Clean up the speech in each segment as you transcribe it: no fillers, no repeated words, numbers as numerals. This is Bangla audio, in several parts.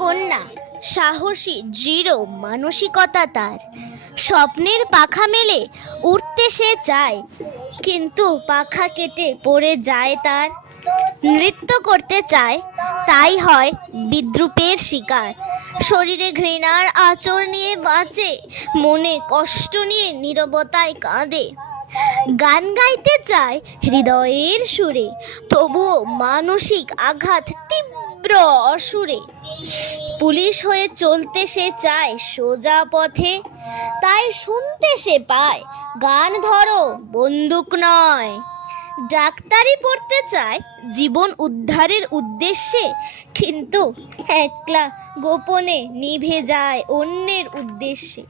কন্যা, সাহসী দৃঢ় মানসিকতা তার। স্বপ্নের পাখা মেলে উঠতে সে চায়, কিন্তু পাখা কেটে পড়ে যায় তার। নৃত্য করতে চায়, তাই হয় বিদ্রূপের শিকার। শরীরে ঘৃণার আঁচড় নিয়ে বাঁচে, মনে কষ্ট নিয়ে নীরবতায় কাঁদে। গান গাইতে চায় হৃদয়ের সুরে, তবুও মানসিক আঘাত তীব্র অসুরে। পুলিশ হয়ে চলতে সে চায় সোজা পথে, তাই শুনতে সে পায় গান ধরো বন্দুক নয়। ডাক্তারি পড়তে চায় জীবন উদ্ধারের উদ্দেশ্যে, কিন্তু একলা গোপনে নিভে যায় অন্যের উদ্দেশ্যে।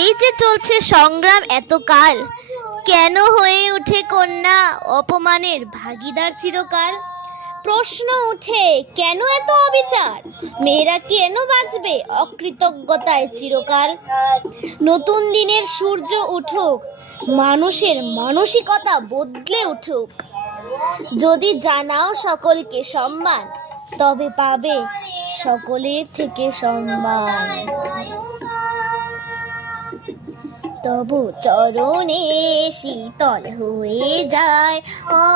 এই যে চলছে সংগ্রাম এতকাল, কেন হয়ে ওঠে কন্যা অপমানের ভাগীদার চিরকাল? প্রশ্ন উঠে কেন এত অবিচার, মেয়েরা কেন বাঁচবে অকৃতজ্ঞতায় চিরকাল? নতুন দিনের সূর্য উঠুক, মানুষের মানসিকতা বদলে উঠুক। যদি জানাও সকলকে সম্মান, তবে পাবে সকলের থেকে সম্মান। তবু চরণে শীতল হয়ে যায়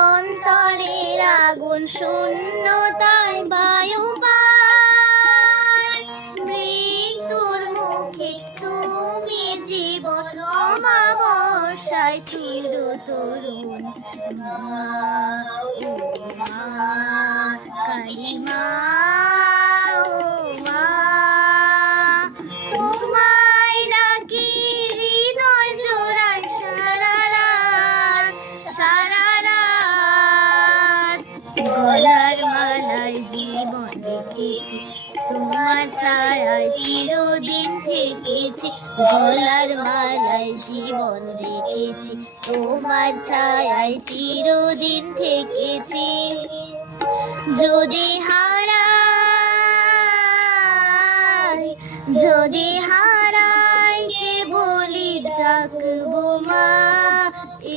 অন্তরের আগুন, শূন্যতায় বায়ু পায়। মৃত্যুর মুখে তুমি জীবন, অমাবস্যায় চির তরুণ। মা ও মা, কালী মা ও মা, তোমায় ডাকি হৃদয় জোড়ায় সারা রাত, সারা রাত। গলার মালায় জীবন রেখেছি, তোমার ছায়ায় চিরদিন থেকেছি। গলার মালায় জীবন রেখেছি, তোমার ছায়ায় চিরদিন থেকেছি। যদি হারাই, যদি হারাই, কে বলি ডাকবো মা।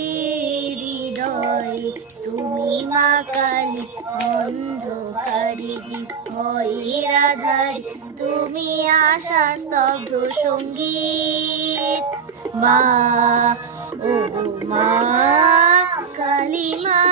এই হৃদয় তুমি মা কালী, অন্ধকারে ভয়ের আধার, তুমি আশার স্তব্ধ সঙ্গীত। মা ও মা, কালী মা।